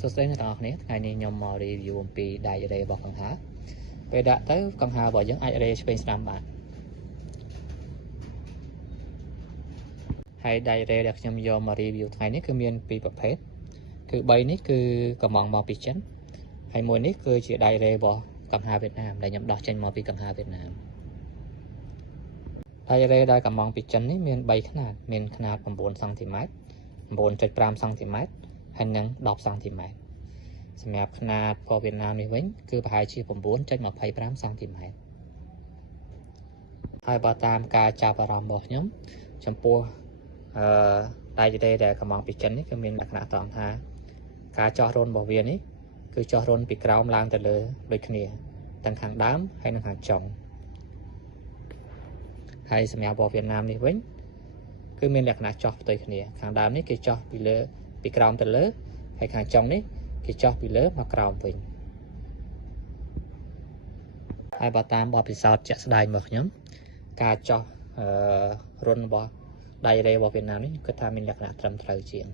សួស្តីអ្នកទាំងអស់គ្នាថ្ងៃនេះខ្ញុំមក review អំពីដៃរ៉េរបស់កង្ហាពេលដាក់ទៅកង្ហារបស់យើងអាចរ៉េឆ្វេងស្ដាំបានហើយដៃរ៉េដែលខ្ញុំយកមក review ថ្ងៃនេះគឺមានពីរប្រភេទគឺ3នេះគឺកំងមកពីចិនហើយមួយនេះគឺជាដៃរ៉េរបស់កង្ហាវៀតណាមដែលខ្ញុំដោះចេញមកពីកង្ហាវៀតណាមដៃរ៉េដែលកំងពីចិននេះមាន3ខ្នាតមានខ្នាត9សង់ទីម៉ែត្រ 9.5 សង់ទីម៉ែត្រហើយនិង10សង់ទីម៉ែត្រសម្រាប់ខ្នាតពណ៌វៀតណាមនេះវិញគឺប្រហែលជា 9.25 សង់ទីម៉ែត្រហើយបើតាមការចាប់អារម្មណ៍របស់ខ្ញុំចំពោះដៃរ៉េដែលកំងពីចិននេះគឺមានលក្ខណៈត្រង់ថាការចោះរុនរបស់វានេះគឺចោះរុនពីក្រោមឡើងទៅលើដូចគ្នាទាំងខាងដើមហើយនិងខាងចុងហើយសម្រាប់របស់វៀតណាមនេះវិញគឺមានលក្ខណៈចោះផ្ទុយគ្នាខាងដើមនេះគេចោះពីលើពីក្រោមទៅលើហើយខាងចុងនេះគេចោះពីលើមកក្រោមវិញហើយបើតាមបទពិសោធន៍ជាក់ស្ដែងរបស់ខ្ញុំការចោះរុនរបស់ដៃរ៉េរបស់វៀតណាមនេះគឺថាមានលក្ខណៈត្រឹមត្រូវជាង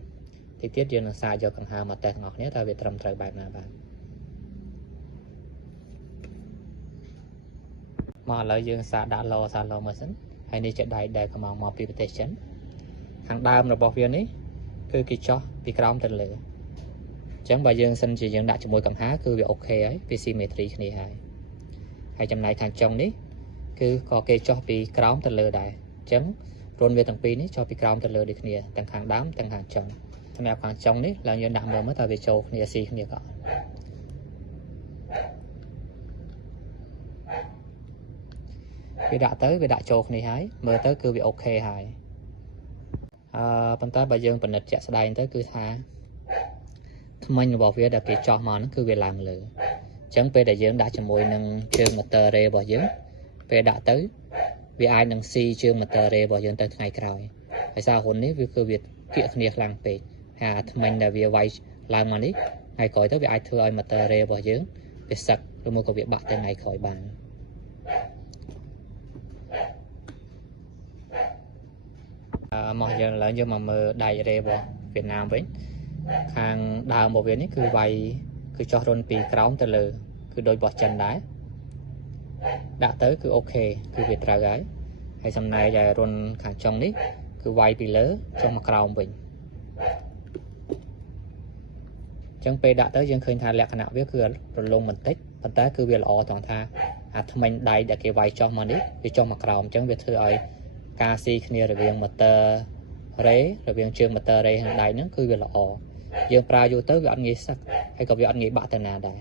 ទីទៀតយើងនឹងសាកយកកង្ហាមកតេស្តទាំងអស់គ្នាតើវាត្រឹមត្រូវបែបណាបាទមកឥឡូវយើងសាកដាក់ឡសាឡមើលសិនហើយនេះជាដៃដែលកំងមកពីប្រទេសចិនខាងដើមរបស់វានេះគឺគេចោះពីក្រោមទៅលើអញ្ចឹងបើយើងសិនជាយើងដាក់ជាមួយកង្ហាគឺវាអូខេហើយវាស៊ីមេទ្រីគ្នាហើយចំណែកខាងចុងនេះគឺក៏គេចោះពីក្រោមទៅលើដែរអញ្ចឹងរុនវាទាំងពីរនេះចោះពីក្រោមទៅលើដូចគ្នាទាំងខាងដើមទាំងខាងចុងសម្រាប់ខាងចុងនេះឡើងយើងដាក់មើលតើវាចូលគ្នាស៊ីគ្នាក៏វាដាក់ទៅវាដាក់ចូលគ្នាហើយមើលទៅគឺវាអូខេហើយប៉ុន្តែបើយើងពិនិត្យជាក់ស្ដែងទៅគឺថាថ្មិញរបស់វាដែលគេចោះមកហ្នឹងគឺវាឡើងលើអញ្ចឹងពេលដែលយើងដាក់ជាមួយនឹងជើង motor ray របស់យើងពេលដាក់ទៅវាអាចនឹងស៊ីជើង motor ray របស់យើងទៅថ្ងៃក្រោយហើយសារហ៊ុននេះវាគឺវាគៀកគ្នាខ្លាំងពេកហើយអាថ្មិញដែលវាវាយឡើងមកនេះថ្ងៃក្រោយទៅវាអាចធ្វើឲ្យ motor ray របស់យើងវាសឹកឬមកក៏វាបាក់ទៅថ្ងៃក្រោយបានមកយើងឡើងយើងមកមើលដៃរ៉េរបស់វៀតណាមវិញខាងដើមរបស់វានេះគឺវាយគឺចោះរុនពីក្រោមទៅលើគឺដូចរបស់ចិនដែរដាក់ទៅគឺអូខេគឺវាត្រូវហើយសំណែករុនខាងចុងនេះគឺវាយពីលើចុះមកក្រោមវិញអញ្ចឹងពេលដាក់ទៅយើងឃើញថាលក្ខណៈវាគឺរលោងបន្តិចប៉ុន្តែគឺវាល្អត្រង់ថាអាថ្មិញដៃដែលគេវាយចុះមកនេះវាចុះមកក្រោមអញ្ចឹងវាធ្វើឲ្យការស៊ីគ្នារវាង motor ray រវាងជើង motor ray និងដៃហ្នឹងគឺវាល្អយើងប្រើយូរទៅវាអត់ងាយសឹកហើយក៏វាអត់ងាយបាក់ទៅណាដែរ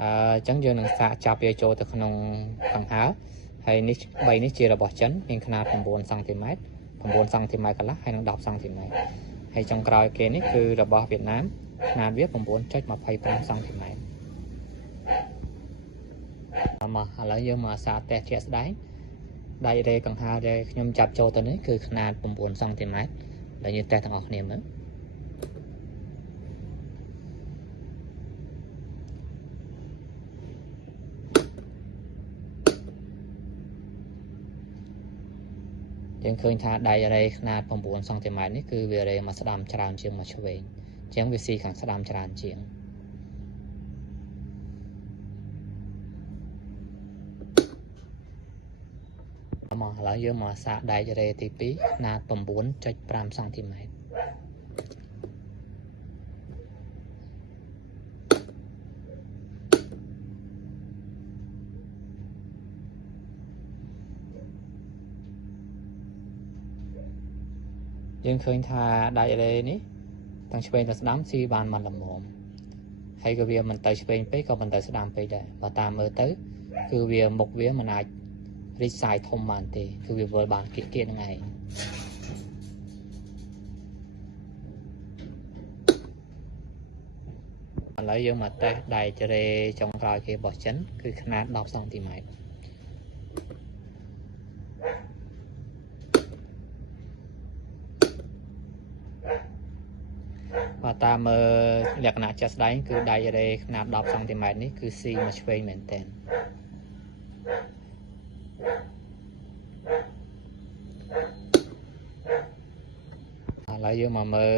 អញ្ចឹងយើងនឹងសាកចាប់វាចូលទៅក្នុងកង្ហាហើយនេះ3នេះជារបស់ចិនមានខ្នាត9សង់ទីម៉ែត្រ9សង់ទីម៉ែត្រកន្លះហើយនិង10សង់ទីម៉ែត្រហើយចុងក្រោយគេនេះគឺរបស់វៀតណាមខ្នាតវា 9.25 សង់ទីម៉ែត្រមកឥឡូវយើងមកសាកតេស្តជាក់ស្ដែងដៃរ៉េកង្ហាដែលខ្ញុំចាប់ចូលទៅនេះគឺខ្នាត9សង់ទីម៉ែត្រដែលយើងតេស្តទាំងអស់គ្នាមើលយើងឃើញថាដៃរ៉េខ្នាត9សង់ទីម៉ែត្រនេះគឺវារ៉េមកស្ដាំច្រើនជាងមកឆ្វេងអញ្ចឹងវាស៊ីខាងស្ដាំច្រើនជាងមកឥឡូវយើងមកសាកដៃរ៉េទី2ខ្នាត 9.5 សង់ទីម៉ែត្រយើងឃើញថាដៃរ៉េនេះទាំងឆ្វេងទាំងស្ដាំស៊ីបានមិនល្មមហើយក៏វាមិនទៅឆ្វេងពេកក៏មិនទៅស្ដាំពេកដែរបើតាមមើលទៅគឺវាមុខវាមិនអាចរីកសាយធំបានទេគឺវាវិលបានគៀកនឹងឯងឥឡូវយើងមកតេស្តដៃរ៉េចុងក្រោយគេរបស់ចិនគឺខ្នាត10សង់ទីម៉ែត្របើតាមមើលលក្ខណៈជាក់ស្ដែងគឺដៃរ៉េខ្នាត10សង់ទីម៉ែត្រនេះគឺស៊ីមកឆ្វេងមែនទែន ឡើយយើងមកមើល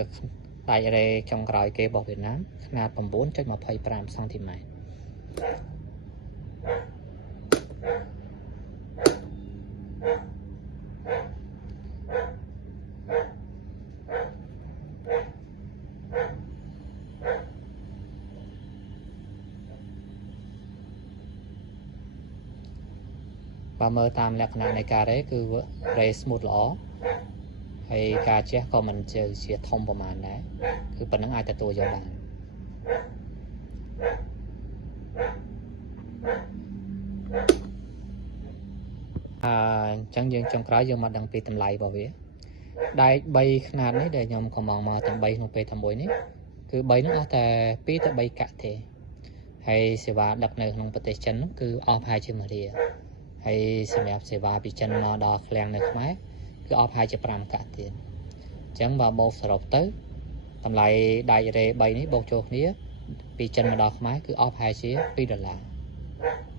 ដាច់រេចុងក្រោយគេរបស់វៀតណាមຂະຫນາດ 9.25 សង់ទីម៉ែត្របើមើលតាមលក្ខណៈនៃការរេគឺរេ smooth ល្អហើយការជះក៏មិនជាធំប្រហែលដែរគឺប៉ុណ្្នឹងអាចទទួលយកបានអញ្ចឹងយើងចុងក្រោយយើងមកដឹងពីតម្លៃរបស់វាដែក3ຂະຫນາດនេះដែលខ្ញុំកំងមកទាំង3ក្នុងពេលតែមួយនេះគឺ3នោះអស់តែ2ទៅ3កាក់ទេហើយសេវាដឹកនៅក្នុងប្រទេសចិននោះគឺអស់ប្រហែលជា1រៀលហើយសម្រាប់សេវាពីចិនមកដល់ឃ្លាំងនៅខ្មែរគឺអស់ប្រហែលជា5កាក់ទៀតអញ្ចឹងបើបូកសរុបទៅតម្លៃដែករេ3នេះបូកចូលគ្នាពីចិនមកដល់ខ្មែរគឺអស់ប្រហែលជា$2